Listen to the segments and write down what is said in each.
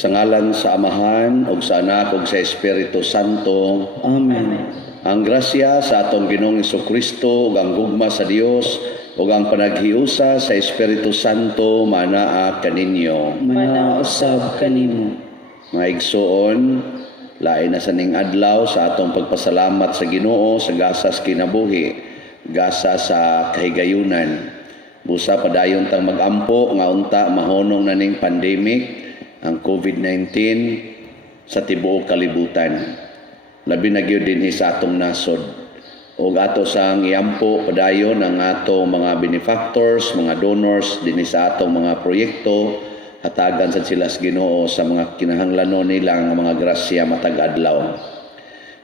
Sa ngalan sa Amahan, ug sa Anak, ug sa Espiritu Santo. Amen. Ang grasya sa atong Ginoong Jesucristo, ug ang gugma sa Dios, ug ang panaghiusa sa Espiritu Santo manaa kaninyo. Manausab kanimo. Mga igsoon, lain na sa ning adlaw sa atong pagpasalamat sa Ginoo sa gasa sa kinabuhi, gasa sa kahigayunan. Busa padayon tang magampo nga unta mahonong na ning pandemic, ang COVID-19 sa tibuok kalibutan. Labi na gyud dinhi sa atong nasod. Ug ato sang iampo padayon ang atong mga benefactors, mga donors dinhi sa atong mga proyekto, hatagan sa sila sa Ginoo sa mga kinahanglanon nilang mga grasya matag adlaw.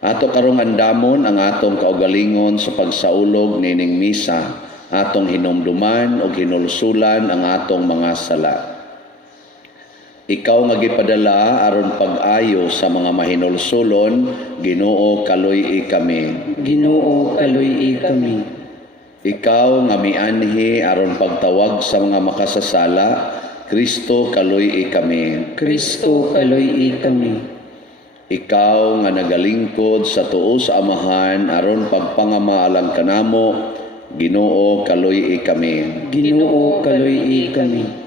Ato karong andamon ang atong kaugalingon sa pagsaulog nining misa, atong hinumduman ug hinulsulan ang atong mga sala. Ikaw nga gipadala aron pag-ayo sa mga mahinulsulon, Ginoo kaluy-i kami. Ginoo kaluy-i kami. Ikaw nga mianhi aron pagtawag sa mga makasasala, Kristo kaluy-i kami. Kristo kaluy-i kami. Ikaw nga nagalingkod sa tuo sa Amahan aron pagpangamaalang kanamo, Ginoo kaluy-i kami. Ginoo kaluy-i kami.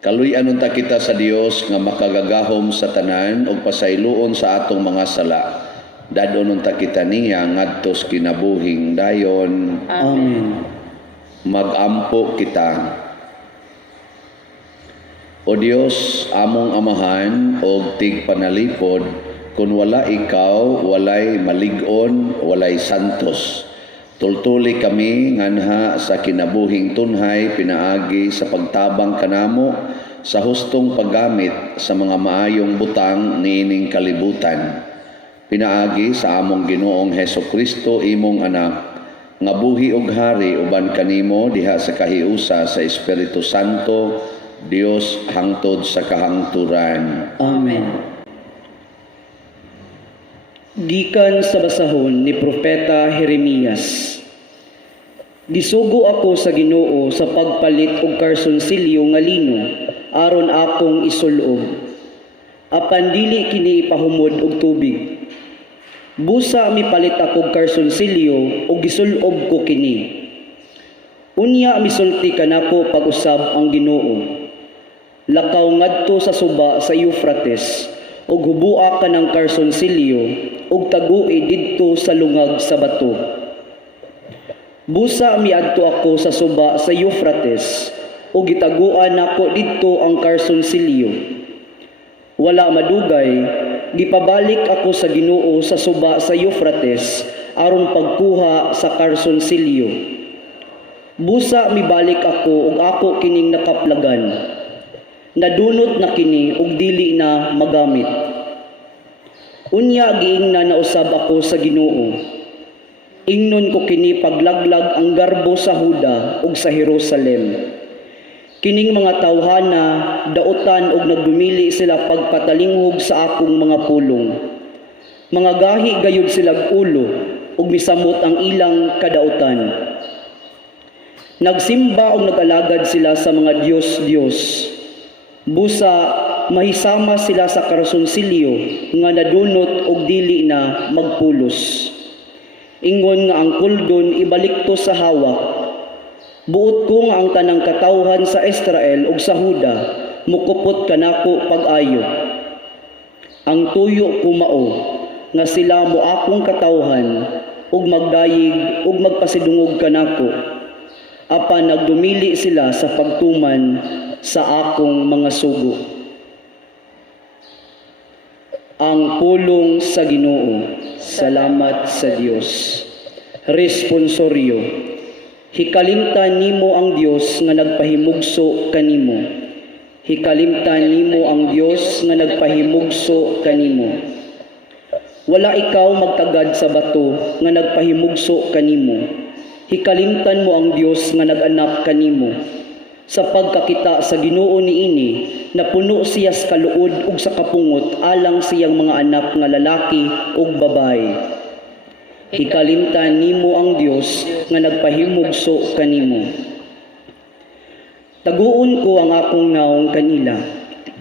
Kaluy-anon ta kita sa Dios nga makagagahom sa tanan ug pasayloon sa atong mga sala. Dadonon ta kita niya ngadto sa kinabuhing dayon. Amen. Magampo kita. O Dios, among Amahan og tigpanalipod, kun wala ikaw, walay malig-on, walay santos. Tultuli kami nganha sa kinabuhing tunhay pinaagi sa pagtabang kanamo sa hustong paggamit sa mga maayong butang niining kalibutan. Pinaagi sa among Ginoong Hesukristo imong anak, nga buhi ug hari uban kanimo diha sa kahiusa sa Espiritu Santo, Dios hangtod sa kahangturan. Amen. Gikan sa basahon ni Propeta Jeremias. Gisugo ako sa Ginoo sa pagpalit og karsonsilyo nga lino aron akong isulob. Apan dili kini ipahumod og tubig. Busa mipalit ako og karsonsilyo ug gisulob ko kini. Unya misulti kanako pag-usab ang Ginoo. Lakaw ngadto sa suba sa Euphrates ug hubua ka ng karsonsilyo ug tagui didto sa lungag sa bato. Busa miadto ako sa suba sa Euphrates ug gitaguan nako didto ang karsonsilyo. Wala madugay, gipabalik ako sa Ginoo sa suba sa Euphrates aron pagkuha sa karsonsilyo. Busa mibalik ako ug ako kining nakaplagan. Nadunot na kini ug dili na magamit. Unya giingna na usab ako sa Ginoo. Ingnon ko kini paglaglag ang garbo sa Huda ug sa Jerusalem. Kining mga tawhana dautan ug nagdumili sila pagpatalinghog sa akong mga pulong. Mga gahi gayud sila ulo ug misamot ang ilang kadautan. Nagsimba ug nagalagad sila sa mga Diyos. Busa mahisama sila sa karsonsilyo nga nadunot og dili na magpulos. Ingon nga ang kuldon ibalik to sa hawak. Buot ko nga ang tanang katawhan sa Israel ug sa Huda mukupot kanako pag-ayo. Ang tuyo ko mao nga sila mo akong katawhan ug magdayig ug magpasidungog kanako. Apan nagdumili sila sa pagtuman sa akong mga sugo. Ang pulong sa Ginoo. Salamat sa Dios. Responsoryo. Hikalimtan nimo ang Dios nga nagpahimugso kanimo. Hikalimtan nimo ang Dios nga nagpahimugso kanimo. Wala ikaw magtagad sa bato nga nagpahimugso kanimo. Hikalimtan mo ang Dios nga nag-anak kanimo. Sa pagkakita sa Ginoo niini, napuno siya sa kaluod ug sa kapungot alang siyang mga anak nga lalaki ug babae. Hikalimtan nimo ang Dios nga nagpahimugso kanimo. Taguon ko ang akong naong kanila.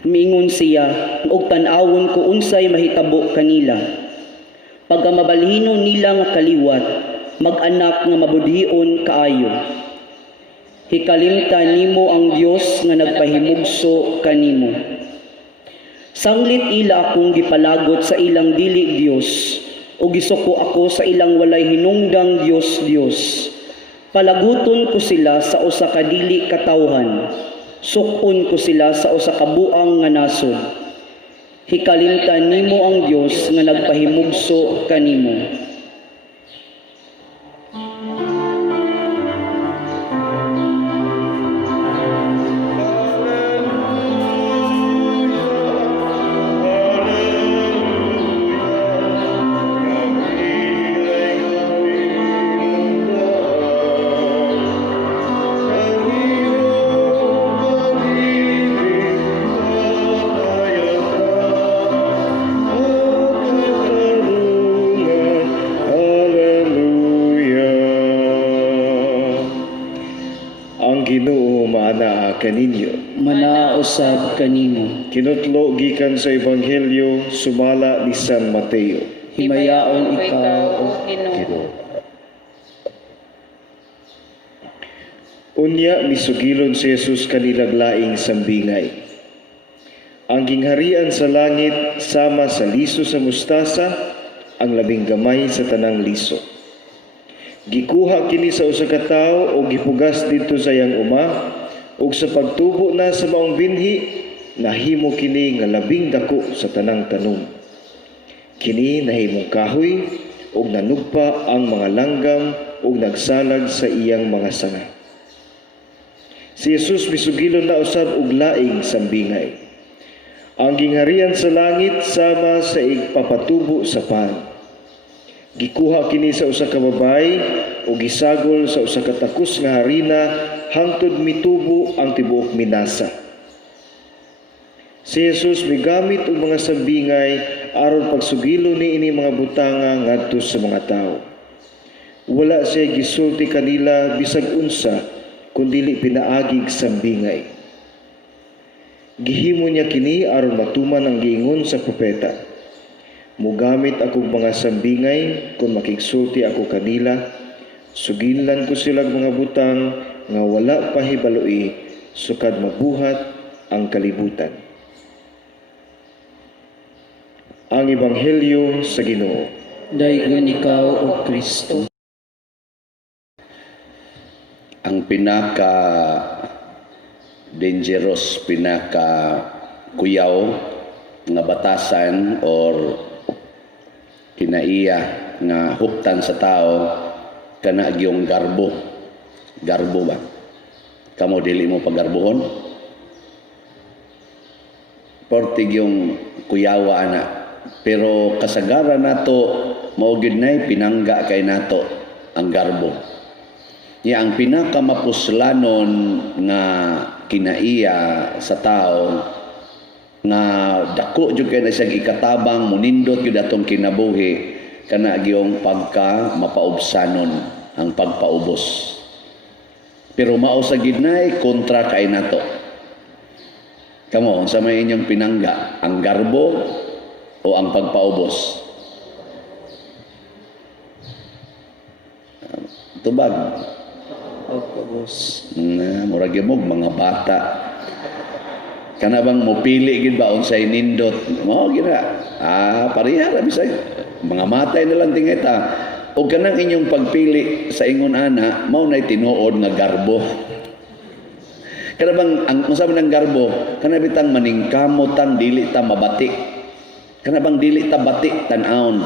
Miingon siya, ug tan-awon ko unsay mahitabo kanila. Pagka mabalhino nila nga kaliwat, mag-anak nga mabudhion kaayo. Hikalimtan nimo ang Dios nga nagpahimugso kanimo. Sanglit ila akong gipalagot sa ilang dili Dios, o gisuko ako sa ilang walay hinungdang Dios. Palaguton ko sila sa usa ka dili katawhan. Sukon ko sila sa usa ka buang nga nasod. Hikalimtan nimo ang Dios nga nagpahimugso kanimo. Ginoo maanaa kaninyo. Manausab kanimo. Kinutlo gikan sa Ebanghelyo sumala ni San Mateo. Himayaon ikaw, o Ginoo. Unya misugilon si Jesus kanilaglaing sambingay. Ang gingharian sa langit sama sa liso sa mustasa, ang labing gamay sa tanang liso. Gikuha kini sa usa ka tawo o gipugas didto sa iyang uma, ug sa pagtubo na sa maong binhi, nahimo kini nga labing dako sa tanang tanom. Kini nahimong kahoy ug nanugpa ang mga langgam ug nagsalag sa iyang mga sanga. Si Jesus misugilon na usab og laing sambingay. Ang gingharian sa langit sama sa igpapatubo sa pan. Gikuha kini sa usa ka babay o gisagol sa usa ka takos nga harina hangtod mitubo ang tibuok minasa. Si Jesus migamit og mga sambingay aron pagsugilo niini mga butanga ngadto sa mga tawo. Wala siya gisulti kanila bisag unsa kundili pinaagig sambingay. Gihimo niya kini aron matuman ang giingon sa propeta. Mugamit akong mga sambingay kung makigsulti ako kanila, sugilan ko silang mga butang nga wala pahibaloi sukad mabuhat ang kalibutan. Ang Ebanghelyo sa Ginoo. dayon ikaw, o Kristo. Ang pinaka dangerous, pinaka kuyaw nga batasan or kinaiya nga huptan sa tao kana gyung garbo. Garbo ba? Kamo dili mo pagarbohon? Portig yung kuyawa ana. Pero kasagaran nato mao gid nay pinangga kay nato ang garbo. Ya ang pinaka mapuslanon nga kinaiya sa tao nga dako jud kay na siya ikatabang munindot gyud atong kinabuhi kana gyung pagka mapaubsanon ang pagpaubos. Pero mao sa gidnay kontra kay nato. Kamo unsa may inyong pinangga, ang garbo o ang pagpaubos? Tubag. Pagpabos. Murag gyud mga bata. Kana bang mopili gid ba unsay nindot? Mao gira. Pareha ra bisay. Mga matay na lang tingay ta. O kanang inyong pagpili sa ingon ana, mao nay tinuod nga garbo. Kana bang ang unsa man ang garbo? Kana bitang maningkamotang dili ta mabati. Kana bang dili ta bati tan-aon.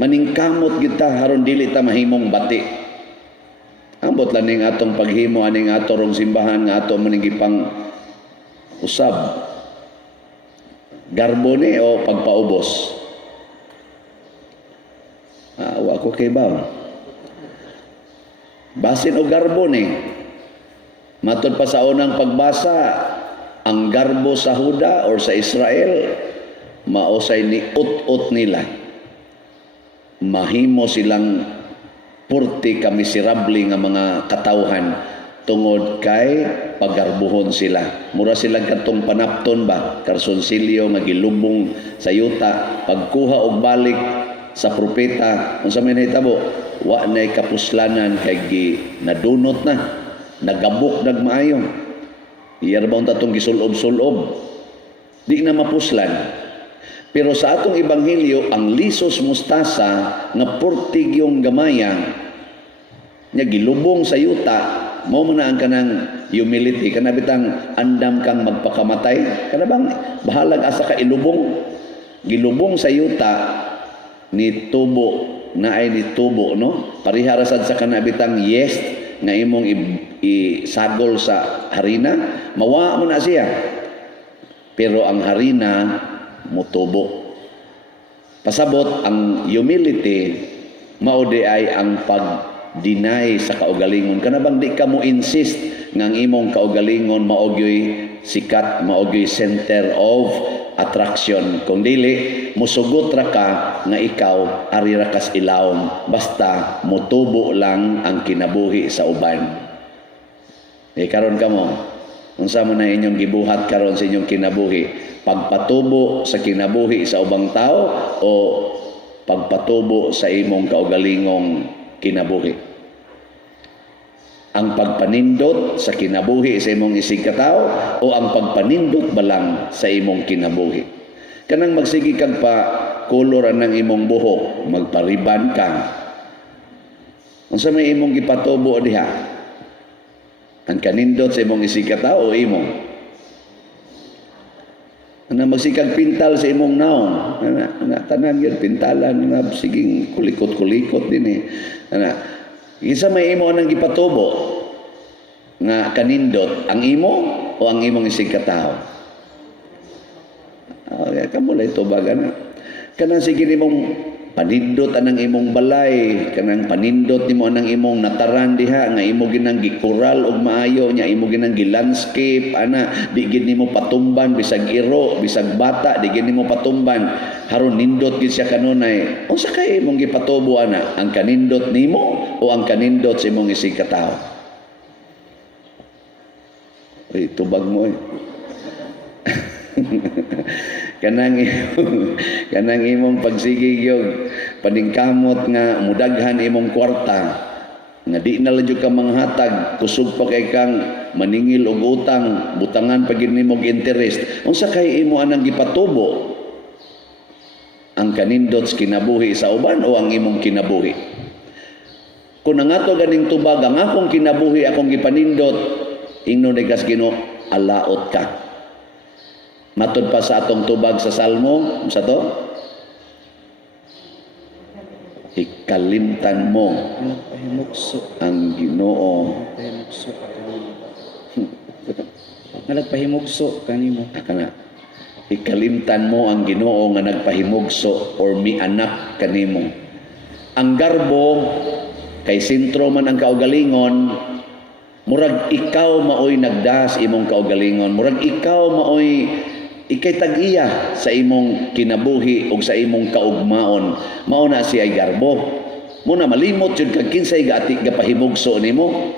Maningkamot gid ta aron dili ta mahimong bati. Ambot lang ning atong paghimo aning ato rong simbahan nga ato maningipang usab. Garbo ni o pagpaubos. Wa ko kay ba. Basin o garbo ni. Matod pa sa unang pagbasa, ang garbo sa Huda or sa Israel mausay ni ut-ut nila. Mahimo silang purti ka miserable nga mga katawhan tungod kay pagarbuhon sila. Mura sila katong panapton ba, karsunsilyo nga gilubong sa yuta, pagkuha og balik sa propeta, unsa may nahitabo, wa nay kapuslanan kay nadunot na, nagabok nagmaayo. Iyarbang tatong gisulob-sulob, di na mapuslan. Pero sa atong ebanghelyo, ang lisos mustasa nga portig yung gamayang nya gilubong sa yuta, mo na ang kanang humility, kana bitang andam kang magpakamatay, kana bang bahalag asa ka ilubong, gilubong sa yuta ni tubo na ay ni tubo, no? Pariharasad sa kana bitang yes nga imong isagol sa harina, mawa mo na siya. Pero ang harina mutubo. Pasabot ang humility mao di ay ang pag-deny sa kaugalingon. Kana bang di ka mo insist nga ang imong kaugalingon maogyoy sikat, maogyoy center of attraction. Kung dili musugot ra ka nga ikaw ari ra kas ilawom, basta mutubo lang ang kinabuhi sa uban. Karon kamo, unsa man na inyong gibuhat karon sa inyong kinabuhi? Pagpatubo sa kinabuhi sa ubang tao o pagpatubo sa imong kaugalingong kinabuhi? Ang pagpanindot sa kinabuhi sa imong isig katao o ang pagpanindot balang sa imong kinabuhi? Kanang magsigi kag pa kolor anang imong buhok, magpariban ka. Unsa may imong gipatubo diha? Ang kanindot sa imong isig katao o imong? Ana magsikag pintal sa imong naong, ana tanan gyud pintalan nga siging kulikot-kulikot din ana isa may imo anang gipatubo nga kanindot, ang imo o ang imong isig katao? Kamo lay tubag ana kanang sige nimong panindot anang imong balay, kanang panindot nimo anang imong nataran diha nga imo ginang gikural og maayo nya, imo ginang gilandscape ana, di gid nimo patumban bisag iro, bisag bata di gid nimo patumban, haron nindot gid siya kanunay. Unsa kay imong gipatubo ana, ang kanindot nimo o ang kanindot sa imong isig katao? Uy, tubag mo kanang imong pagsigig yung paningkamot nga mudaghan imong kwarta nga di na lang ka manghatag, kusog pa kay kang maningil og utang, butangan pa gid nimo og interest. Unsa kay imo anang gipatubo, ang kanindot sa kinabuhi sa uban o ang imong kinabuhi? Kung nangato ganing tubag ang akong kinabuhi akong gipanindot, ingnon ni kas Ginoo, alaot ka. Matod pa sa atong tubag sa Salmo, sa to? Ikalimtan mo ang Ginoo. Nagpahimugso kanimo. Kana. Ikalimtan mo ang Ginoo nga nagpahimugso or mianak kanimo. Ang garbo kay sentro man ang kaugalingon, murag ikaw maoy nagdas imong kaugalingon, murag ikaw maoy ikay tag-iya sa imong kinabuhi o sa imong kaugmaon. Mao na siya ay garbo. Muna malimot yun kag kinsay gapahimugso nimo.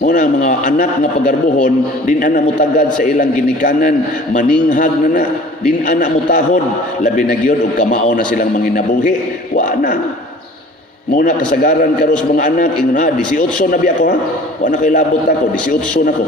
Muna ang mga anak nga pagarbuhon, din ana mo tagad sa ilang ginikanan, maninghag na na, din ana mo tahod, labi na gyud og kamao na silang manginabuhi. Wa na. Muna kasagaran karos mga anak, ingna 18 na biya ko ha. Wa na kay labot ako, 18 na ko.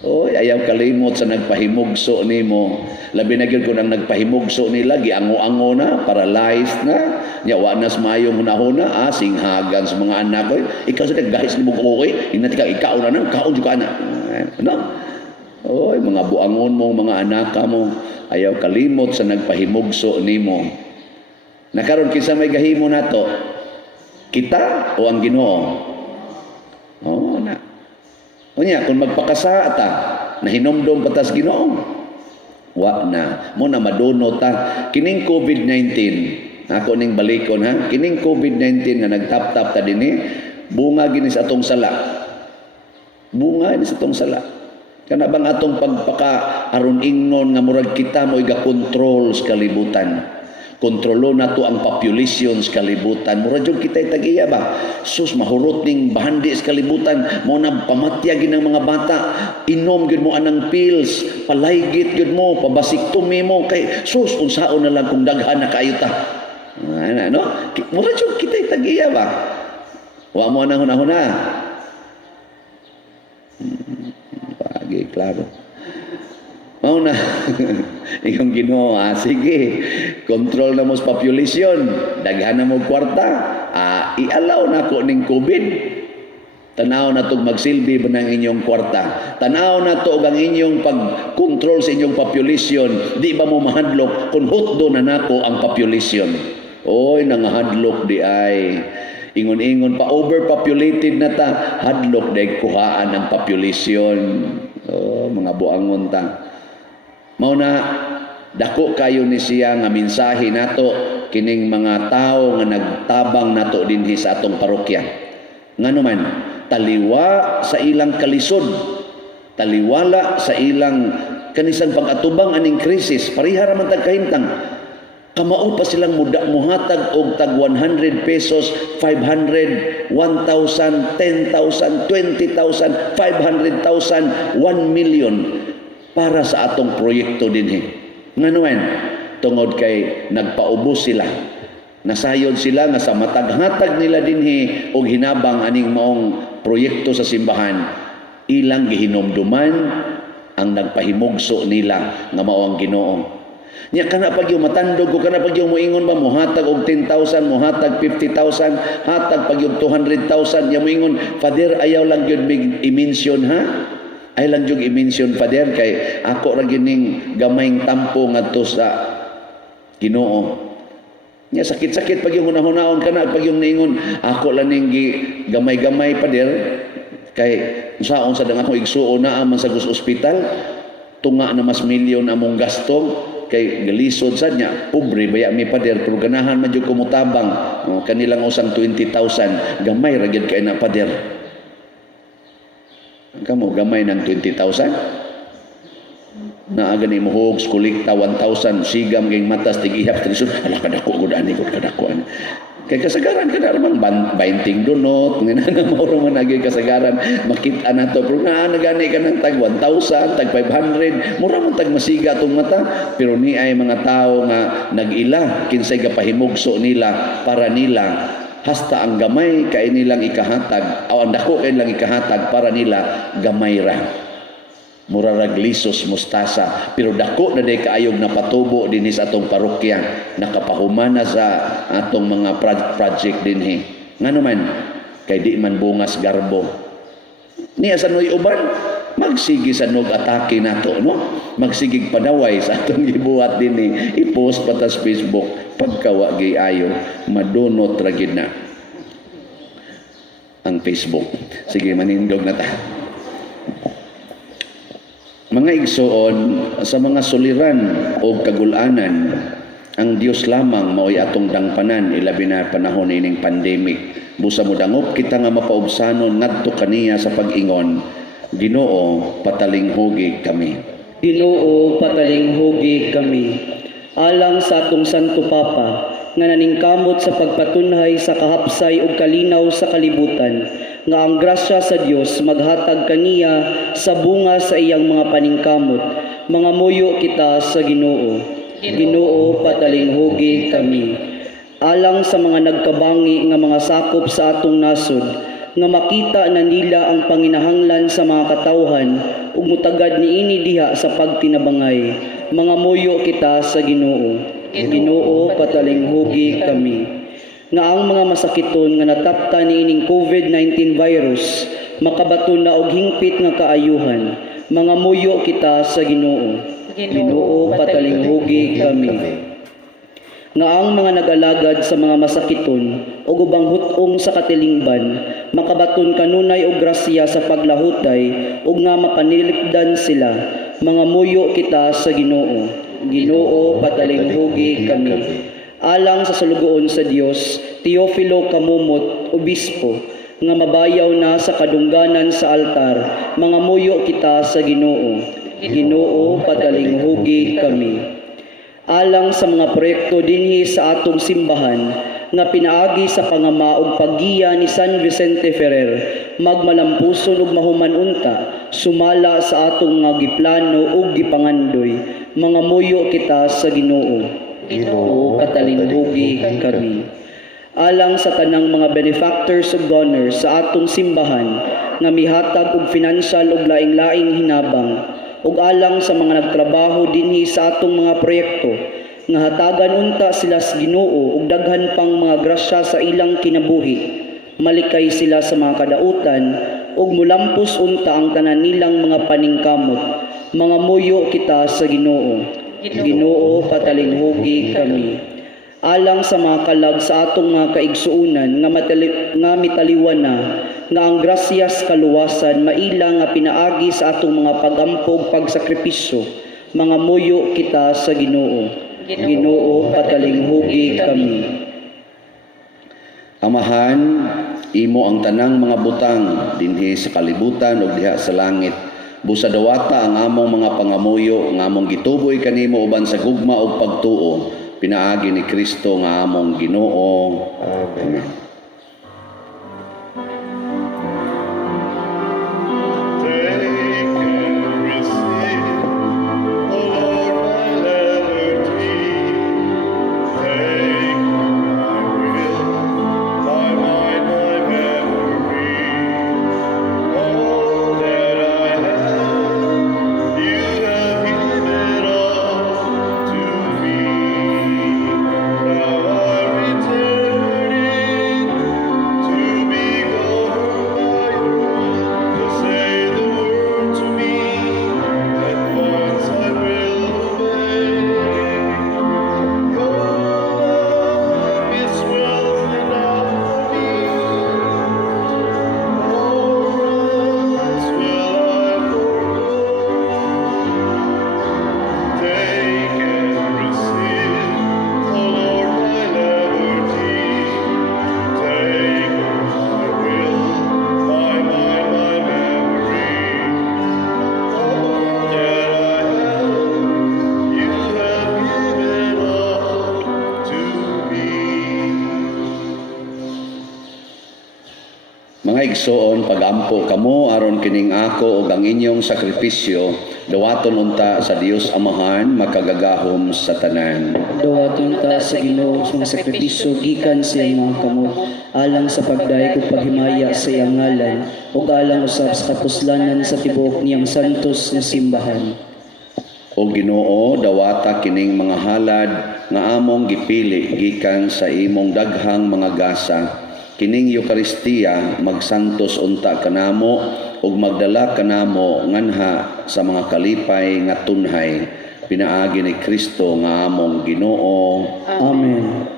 Oy, ayaw kalimot sa nagpahimugso nimo. Labi na gyud kun ang nagpahimugso nila giango-ango na, paralyzed na, nya wa na mayong hunahuna, singhagan sa mga anak. Oy, ikaw sa guys nimo okay, inat ka ikaw na nang kaon jud ka anak. No? Oy, mga buangon mo, mga anak mo, ayaw kalimot sa nagpahimugso nimo. Nakaron kinsa may gahimo nato? Kita o ang Ginoo? Oh, na. Unya, kung magpakasa ta, nahinomdom patas Ginoo, wa na. Mo na maduno ta. Kining COVID-19, ako ning balikon ha, kining COVID-19 nga nagtap-tap ta dinhi, bunga gini sa atong sala. Bunga gini sa atong sala. Kana bang atong pagpaka aron ingnon nga murag kita mo iga-control sa kalibutan. kontrolo na to ang population sa kalibutan. Mura jud kita tagiya ba? Sus, mahurot ning bahandi sa kalibutan. Mo na pamatya gid ng mga bata. Inom gid mo anang pills. Palaygit gid mo. Pabasiktomi mo. Kay sus, unsaon na lang kung daghan na kayo ta. No? Mura jud kita tagiya ba? Wa mo na huna-huna. Pagi, klaro. Mau na, ikong Ginoo, sige, control na mo sa population, daghan na mo kwarta, i-allow na ko ning COVID. Tanaw na itong magsilbi ba ng inyong kwarta. Tanaw na ito ang inyong pag-control sa inyong population. Di ba mo mahadlok kung hutdo na nako ang population? Oy, nangahadlok di ay. Ingon-ingon pa, overpopulated na ta, hadlok dahil kuhaan ang population. Oh, mga buangon ta. Mao na dako kayo ni siya nga mensahe nato kining mga tao nga nagtabang nato dinhi sa atong parokya. Ngano man taliwa sa ilang kalisod, taliwala sa ilang kanisan pag-atubang aning krisis, pareha ra man tag kahimtang. Kamao pa silang muhatag og tag 100 pesos, 500, 1,000, 10,000, 20,000, 500,000, 1 million para sa atong proyekto dinhi. Nganuan, tungod kay nagpaubos sila. Nasayod sila nga sa mataghatag nila dinhi og hinabang aning maong proyekto sa simbahan, ilang gihinomduman ang nagpahimugso nila nga mao ang Ginoo. Nya kana pag yung matandog ko, kana pag yung moingon ba mohatag og 10,000, mohatag 50,000, hatag pag yung 200,000, ya moingon, Father, ayaw lang yun i-mention ha? Ay lang yung i-mention, Father, kay ako ra gining gamayng tampo ngadto sa Ginoo. Nya sakit-sakit pag yung hunahunaon kana, pag yung naingon, ako lang ning gamay-gamay, Father, kay usaon sa dang ako igsuon na man sa ospital, tunga na mas milyon among gasto, kay galisod sad niya, pobre baya mi Pader, pero ganahan man jud kumutabang, kanilang usang 20,000, gamay ra gyud kay na Pader. Kamo gamay ng 20,000? Na agani mo hogs kolekta 1,000 sigam kay matas tigihap trisod, ala kadako gud ani gud kadako ani. Kay kasagaran kada ramang bainting donot ngana mao man agi kasagaran makita nato pero nagani ka ng tag 1,000 tag 500 mura man tag masiga tong mata pero ni ay mga tao nga nagila kinsay gapahimugso nila para nila hasta ang gamay kay nilang ikahatag o ang dako kay nilang ikahatag para nila gamay ra. Mura rag lisos mustasa pero dako na day kaayog na patubo dinhi sa atong parokya nakapahumana sa atong mga project dinhi ngano man kay di man bungas garbo niya sa noy uban magsigi sa nog atake nato no magsigig padaway sa atong gibuhat dinhi i-post pa ta sa Facebook pagkawa gay ayo madunot ra gid na ang Facebook. Sige manindog na ta. Mga igsoon, sa mga suliran o kagulanan, ang Dios lamang mao'y atong dangpanan, ilabi na panahon ining pandemic. Busa mo dangop kita nga mapaubsanon ngadto kaniya sa pag-ingon, Ginoo, patalinghugi kami. Ginoo, patalinghugi kami. Alang sa atong Santo Papa, nga naningkamot sa pagpatunhay sa kahapsay ug kalinaw sa kalibutan, nga ang grasya sa Dios maghatag kaniya sa bunga sa iyang mga paningkamot. Mga muyo kita sa Ginoo. Ginoo, patalinghugi kami. Alang sa mga nagkabangi nga mga sakop sa atong nasod, nga makita na nila ang panginahanglan sa mga katawhan ug mutagad niini diha sa pagtinabangay. Mga muyo kita sa Ginoo. Ginoo, patalinghugi kami. Nga ang mga masakiton nga natapta niining COVID-19 virus makabaton na og hingpit nga kaayuhan. Mga muyo kita sa Ginoo. Ginoo, patalinghugi kami. Nga ang mga nag-alagad sa mga masakiton o ubang hutong sa katilingban makabaton kanunay og grasya sa paglahutay ug nga mapanilipdan sila. Mga muyo kita sa Ginoo. Ginoo, patalinghugi kami. Alang sa salugoon sa Dios, Teofilo Kamumot, obispo, nga mabayaw na sa kadungganan sa altar, mga muyo kita sa Ginoo. Ginoo, patalinghugi kami. alang sa mga proyekto dinhi sa atong simbahan nga pinaagi sa pangama ug paggiya ni San Vicente Ferrer, magmalampuson ug mahuman unta, sumala sa atong mga giplano ug gipangandoy, mga muyo kita sa Ginoo. Ginoo, katalinghugi kami. Alang sa tanang mga benefactors ug donors sa atong simbahan nga mihatag og financial ug laing-laing hinabang, ug alang sa mga nagtrabaho dinhi sa atong mga proyekto nga hatagan unta sila sa Ginoo ug daghan pang mga grasya sa ilang kinabuhi, malikay sila sa mga kadautan ug mulampos unta ang tanan nilang mga paningkamot, mga muyo kita sa Ginoo. Ginoo, patalinghugi kami. Alang sa mga kalag sa atong mga kaigsuunan nga mitaliwan na nga ang grasyas kaluwasan maila nga pinaagi sa atong mga pag-ampog pagsakripisyo, mga muyo kita sa Ginoo. Ginoo, patalinghugi kami. Amahan, imo ang tanang mga butang dinhi sa kalibutan ug diha sa langit. Busa dawata ang among mga pangamuyo nga among gituboy kanimo uban sa gugma ug pagtuo. Pinaagi ni Kristo nga among Ginoo. Amen. Mga igsoon, pagampo kamo aron kining ako ug ang inyong sakripisyo, dawaton unta sa Dios Amahan, makagagahom sa tanan. Dawaton ta sa Ginoo sa mga sakripisyo gikan sa iyang mga kamot, alang sa pagdayeg ug paghimaya sa iyang ngalan, ug alang usab sa kapuslanan sa tibuok niyang santos nga simbahan. O Ginoo, dawata kining mga halad nga among gipili gikan sa imong daghang mga gasa. Kining Eukaristiya magsantos unta kanamo ug magdala kanamo nganha sa mga kalipay nga tunhay. Pinaagi ni Kristo nga among Ginoo. Amen.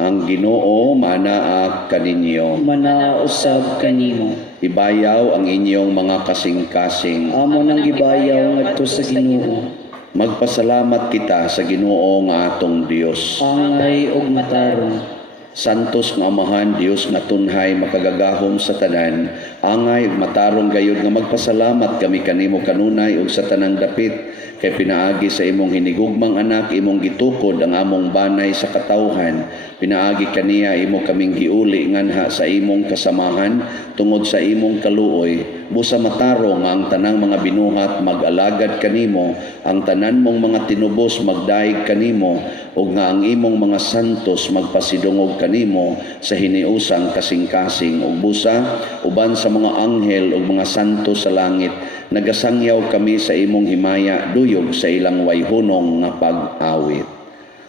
Ang Ginoo manaa kaninyo. Manausab kanimo. Ibayaw ang inyong mga kasing-kasing. Amo nang gibayaw ngadto sa Ginoo. Magpasalamat kita sa Ginoo nga atong Dios. Angay ug matarong. Santos nga Amahan, Dios nga tunhay makagagahom sa tanan, angay ug matarong gayud nga magpasalamat kami kanimo kanunay ug sa tanang dapit kay pinaagi sa imong hinigugmang anak imong gitukod ang among banay sa katawhan. Pinaagi kaniya imo kaming giuli nganha sa imong kasamahan tungod sa imong kaluoy. Busa matarong nga ang tanang mga binuhat mag-alagad kanimo, ang tanan mong mga tinubos magdaig kanimo, ug nga ang imong mga santos magpasidungog kanimo sa hiniusang kasing-kasing. Ug busa uban sa mga anghel ug mga santos sa langit, nagasangyaw kami sa imong himaya duyog sa ilang wayhunong nga pag-awit.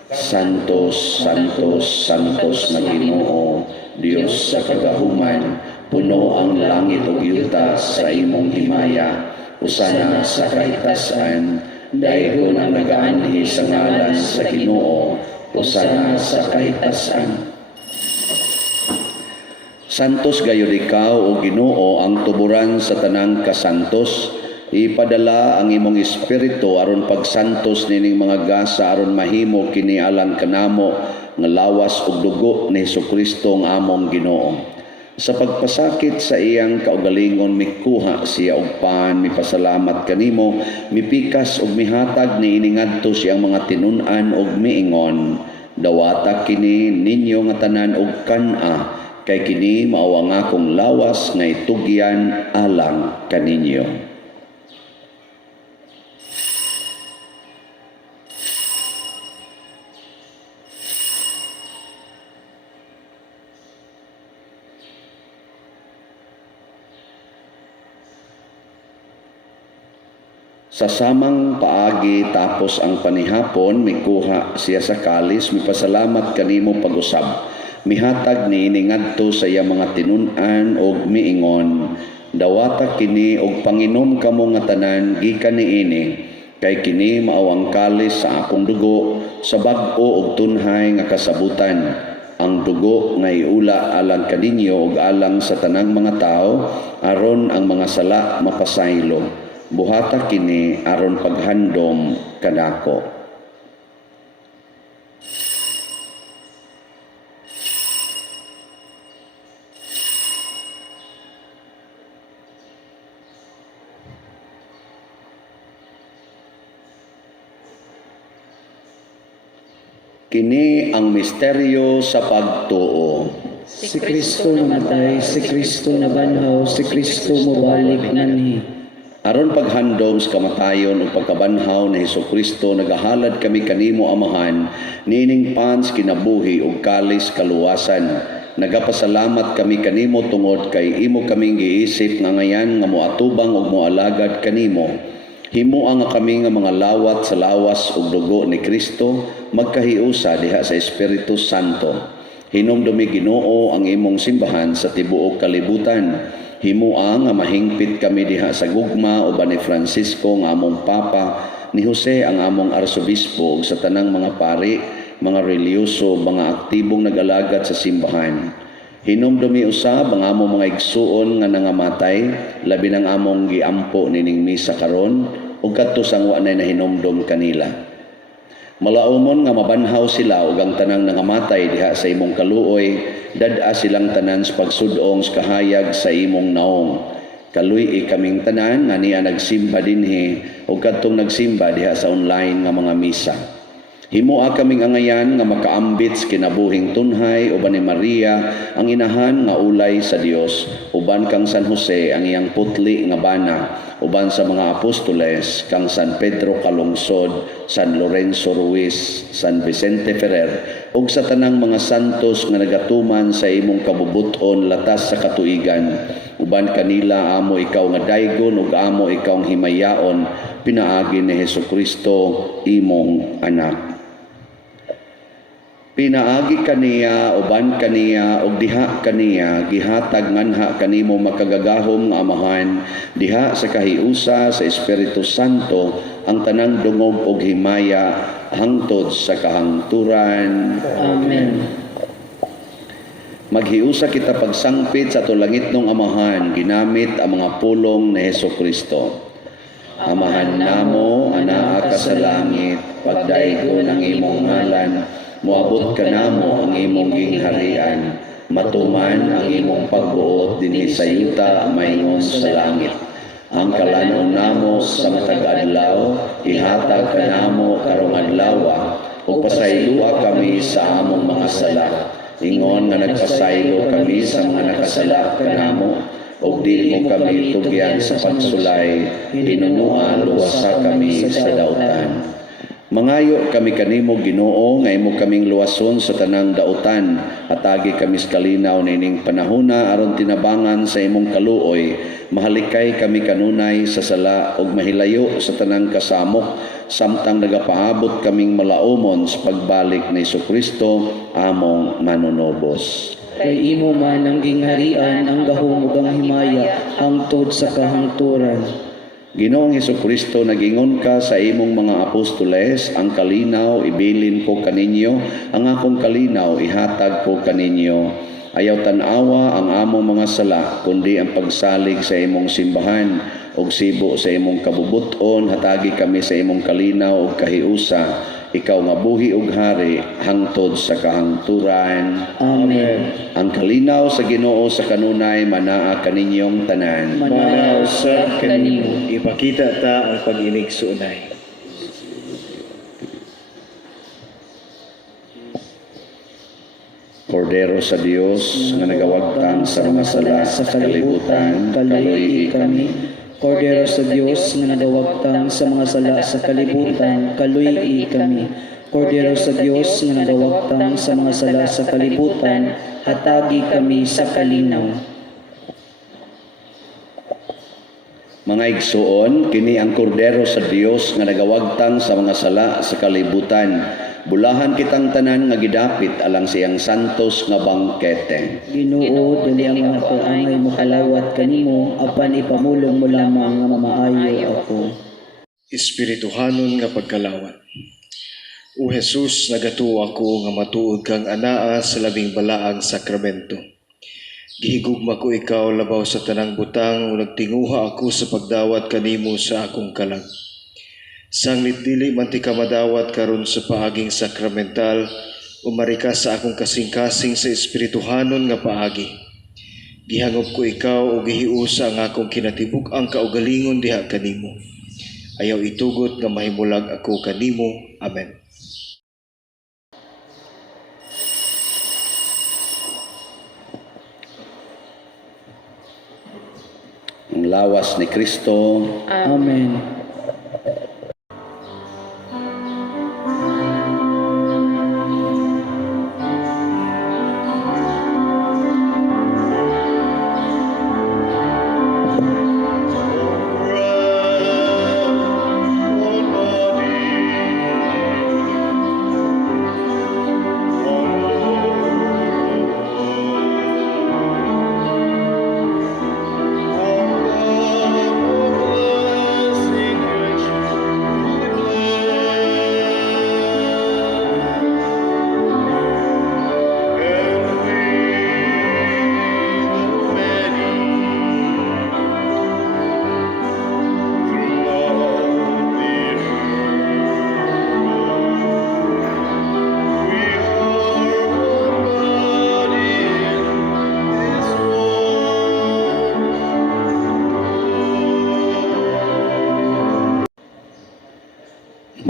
Santos, Santos, Santos na Ginoo, Dios sa kagahuman, puno ang langit ug yuta sa imong himaya, usana sa kaitasan, daygon ang nagaanhi sa ngalan sa Ginoo, usana sa kaitasan. Santos gayud ikaw o Ginoo ang tuburan sa tanang kasantos. Ipadala ang imong espiritu aron pagsantos nining mga gasa aron mahimo kini alang kanamo nga lawas ug dugo ni Hesukristo nga among Ginoo. Sa pagpasakit sa iyang kaugalingon mikuha siya og pan, mipasalamat kanimo, mipikas ug mihatag niini ngadto siyang mga tinun-an ug miingon, dawata kini ninyo nga tanan og kan-a, kay kini mao ang akong lawas nga itugyan alang kaninyo. Sa samang paagi tapos ang panihapon, mikuha siya sa kalis, mipasalamat kanimo pag-usab. Mihatag niini ngadto sa iya mga tinun-an ug miingon, dawata kini og panginom kamo nga tanan gikan niini, kay kini mao ang kalis sa akong dugo sa bag-o ug tunhay nga kasabutan. Ang dugo nga iula alang kaninyo ug alang sa tanang mga tao aron ang mga sala mapasaylo. Buhata kini aron paghandom kanako. Kini ang misteryo sa pagtuo. Si Kristo namatay, si Kristo nabanhaw, si Kristo mobalik nanhi. Aron paghandom sa kamatayon ug pagkabanhaw ni Hesukristo, nagahalad kami kanimo Amahan, nining pans kinabuhi ug kalis kaluwasan. Nagapasalamat kami kanimo tungod kay imo kaming giisip nga ngayan nga moatubang ug moalagad kanimo. Himuang nga kami nga mga lawat sa lawas ug dugo ni Kristo magkahiusa diha sa Espiritu Santo. Hinumdumi Ginoo ang imong simbahan sa tibuok kalibutan. Himuang nga mahingpit kami diha sa gugma uban ni Francisco nga among Papa, ni Jose ang among Arsobispo ug sa tanang mga pari, mga reliyoso, mga aktibong nag-alagad sa simbahan. Hinumdumi usab ang among mga igsuon nga nangamatay, labi ng among giampo nining misa karon ug kadto sang wa nay nahinumdom kanila. Malaumon nga mabanhaw sila ug ang tanang nangamatay diha sa imong kaluoy, dad-a silang tanan sa pagsudong sa kahayag sa imong naong. Kaluy kaming tanan nga niya nagsimba dinhi ug kadtong nagsimba diha sa online nga mga misa. Himoa kaming angayan nga makaambit sa kinabuhing tunhay uban ni Maria ang inahan nga ulay sa Dios, uban kang San Jose ang iyang putli nga bana, uban sa mga apostoles kang San Pedro Calungsod, San Lorenzo Ruiz, San Vicente Ferrer ug sa tanang mga santos nga nagatuman sa imong kabubuton latas sa katuigan. Uban kanila amo ikaw nga daygon ug amo ikaw ang himayaon, pinaagi ni Hesukristo imong anak. Pinaagi kaniya, uban kaniya, ug diha kaniya, gihatag nganha kanimo makagagahom nga Amahan, diha sa kahiusa sa Espiritu Santo, ang tanang dungog ug himaya, hangtod sa kahangturan. Amen. Maghiusa kita pagsangpit sa tulangit ng Amahan, ginamit ang mga pulong ni Hesukristo. Amahan namo, anaa ka sa langit, pagdaygo ng imong ngalan, moabot ka namo ang imong gingharian, matuman ang imong pagbuot dinhi sa yuta maingon sa langit. Ang kalanon namo sa matag adlaw, ihatag ka namo karong adlaw, ug pasaylua kami sa among mga sala. Ingon nga nagpasaylo kami sa mga nakasala kanamo, ug dili mo kami tugyan sa pagsulay, hinunua luwasa kami sa dautan. Mangayo kami kanimo Ginoo nga imo kaming luwason sa tanang dautan, atagi kami sa kalinaw nining panahona aron tinabangan sa imong kaluoy. Mahalikay kami kanunay sa sala ug mahilayo sa tanang kasamok, samtang nagapaabot kaming malaumon sa pagbalik ni Hesukristo among manunobos. Kay imo man ang gingharian, ang gahom ug ang himaya, hangtod sa kahangturan. Ginoong Hesukristo, nagingon ka sa imong mga apostoles, ang kalinaw ibilin ko kaninyo, ang akong kalinaw ihatag ko kaninyo. Ayaw tanawa ang among mga sala, kundi ang pagsalig sa imong simbahan, ug sibo sa imong kabubuton, hatagi kami sa imong kalinaw ug kahiusa. ikaw nga buhi ug hari hangtod sa kahangturan. Amen. Ang kalinaw sa Ginoo sa kanunay manaa kaninyong tanan. Manaw sa kanimo, ipakita ta ang pag-inig sa unay. Kordero sa Dios nga nagawagtang sa mga sala sa kalibutan, kaluy kami. Kordero sa Dios nga nagawagtang sa mga sala sa kalibutan, kaluy kami. Kordero sa Dios nga nagawagtang sa mga sala sa kalibutan, hatagi kami sa kalinaw. Mga igsuon, kini ang kordero sa Dios nga nagawagtang sa mga sala sa kalibutan. Bulahan kitang tanan nga gidapit alang siyang santos nga bangkete. Ginoo, dili ang mga kaangay mo kalawat kanimo, apan ipamulong mo lamang nga mamaayo ako. Espirituhanon nga pagkalawat. O Jesus, nagatuo ako nga matuod kang anaa sa labing balaang sakramento. Gihigugma ko ikaw labaw sa tanang butang o nagtinguha ako sa pagdawat kanimo sa akong kalag. Sanglit dili man ti ka madawat karon sa paaging sakramental, umari ka sa akong kasing-kasing sa espirituhanon nga paagi. Gihangop ko ikaw o gihiusa ang akong kinatibuk ang kaugalingon diha kanimo. Ayaw itugot nga mahimulag ako kanimo. Amen. Ang lawas ni Kristo, Amen.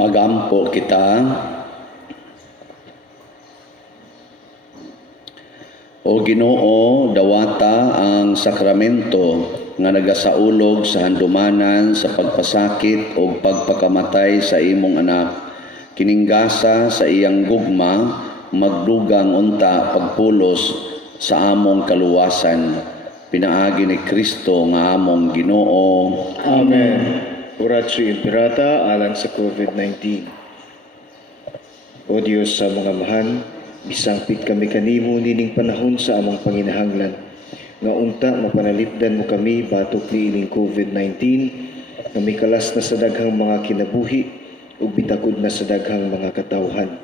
magampo kita. O Ginoo, dawata ang sakramento nga nagasaulog sa handumanan sa pagpasakit o pagpakamatay sa imong anak. Kininggasa sa iyang gugma, magdugang unta pagpulos sa among kaluwasan. Pinaagi ni Kristo nga among Ginoo. Amen. Oratio Imperata alang sa COVID-19. O Diyos sa mga mahan, bisangpit kami kanimo nining panahon sa among panginahanglan. Nga unta mapanalipdan mo kami batok ni ining COVID-19, nga mikalas na sa daghang mga kinabuhi ug bitakod na sa daghang mga katawhan.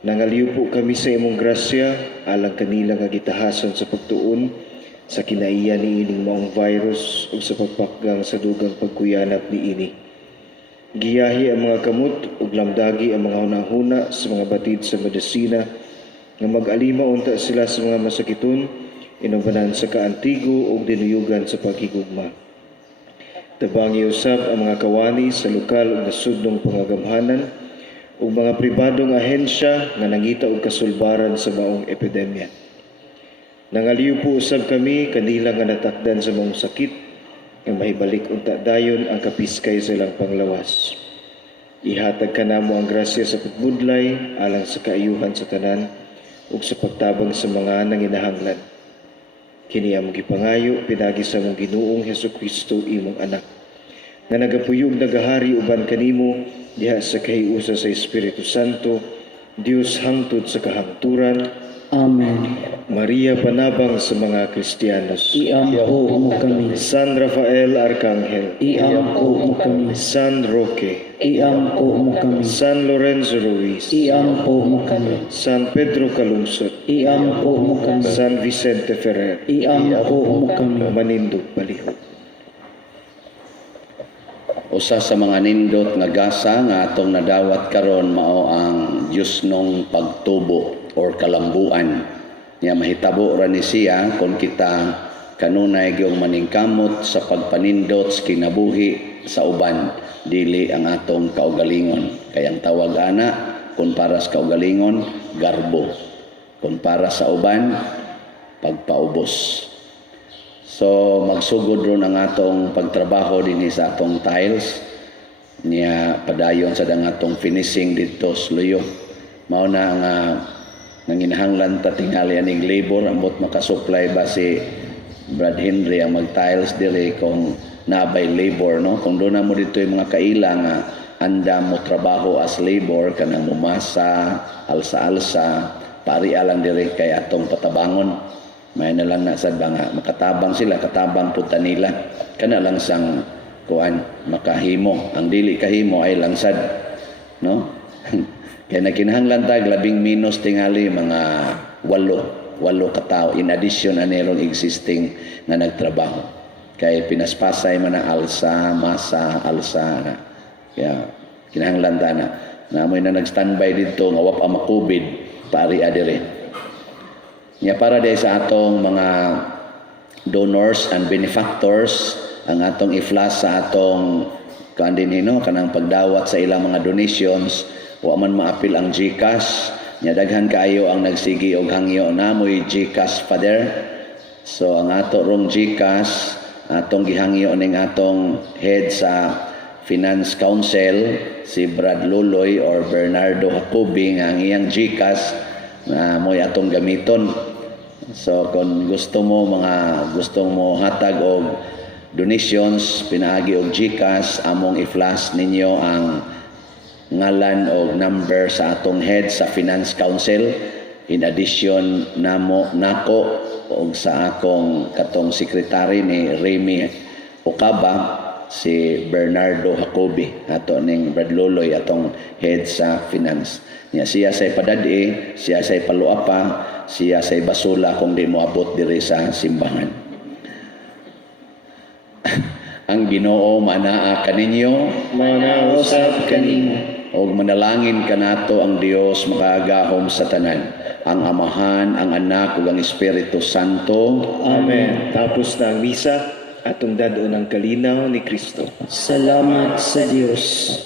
Nangaliw po kami sa imong grasya alang kanila nga gitahason sa pagtuon sa kinaiya ni ining maong virus ug sa pagpakgang sa dugang pagkuyanap ni ini. Giyahi ang mga kamot ug lamdagi ang mga hunahuna sa mga batid sa medisina nga mag-alima unta sila sa mga masakiton, inubanan sa kaantigo ug dinuyugan sa paghigugma. Tabangi usab ang mga kawani sa lokal ug nasudnong pangagamhanan ug mga pribadong ahensya nga nangita og kasulbaran sa maong epidemya. Nangaliw po usab kami kanila nga natakdan sa maong sakit nga mahibalik unta dayon ang kapiskay sa ilang panglawas. Ihatag kanamo ang grasya sa pagbudlay alang sa kaayuhan sa tanan ug sa pagtabang sa mga nanginahanglan. Kini among gipangayo pinagi sa among Ginoong Hesukristo imong anak, nga nagapuyog nagahari uban kanimo diha sa kahiusa sa Espiritu Santo, Dios hangtod sa kahangturan. Amen. Maria panabang sa mga Kristiyanos. Iampo mo kami. San Rafael Arcangel. Iampo mo kami. San Roque. Iampo mo kami. San Lorenzo Ruiz. Iampo mo kami. San Pedro Calungsod. Iampo mo kami. San Vicente Ferrer. Iampo mo kami. Manindog Balihog. O Usa sa mga nindot nga gasa nga atong nadawat karon mao ang yusnong pagtubo or kalambuan. Nya mahitabo ra ni siya kung kita kanunay gyung maningkamot sa pagpanindot sa kinabuhi sa uban dili ang atong kaugalingon. Kayang tawag ana kung para sa kaugalingon garbo. Kung para sa uban pagpaubos. So magsugod ron ang atong pagtrabaho dinhi sa atong tiles niya padayon sa dangatong finishing dito sa luyo. Mao na nga nanginahanglan ta tingali aning labor ambot makasupply ba si Brad Henry ang mag-tiles dire kung nabay labor, no? Kung doon na mo dito yung mga kaila nga anda mo trabaho as labor kanang mumasa, alsa-alsa, pari alang dire kay atong patabangon. May na lang na sad nga makatabang sila, katabang punta nila. Kana lang sang kuan makahimo. Ang dili kahimo ay langsad, no? Kaya nakinahanglan tag 11 minus tingali mga 8 ka tao in addition anelong existing nga nagtrabaho. Kay pinaspasay man ang alsa, masa, alsa na. Kaya kinahanglan ta na amoy na nag-standby dito nga wa pa makubid pari adire. Nya para dahil sa atong mga donors and benefactors ang atong i-flash sa atong kandinhino kanang pagdawat sa ilang mga donations wa man maapil ang GCash nya daghan kaayo ang nagsigi og hangyo namoy GCash Father. So ang ato rong GCash atong gihangyo ning atong head sa Finance Council si Brad Luloy or Bernardo Jacobi nga ang iyang GCash na mo'y atong gamiton. So kung gusto mo hatag og donations pinaagi og GCash among i-flash ninyo ang ngalan o number sa atong head sa Finance Council in addition nako og sa akong katong secretary ni Remy Ocaba si Bernardo Jacobi ato ning Brad Loloy atong head sa finance niya. Siya say padadi, siya say paluapa, siya say basula kung di mo abot diri sa simbahan. Ang Ginoo manaa kaninyo, Manausap kanimo. og manalangin kanato ang Dios makaagahom sa tanan, ang Amahan, ang Anak ug ang Espiritu Santo. Amen. Tapos na ang misa, atong dadon ang kalinaw ni Kristo. Salamat sa Dios.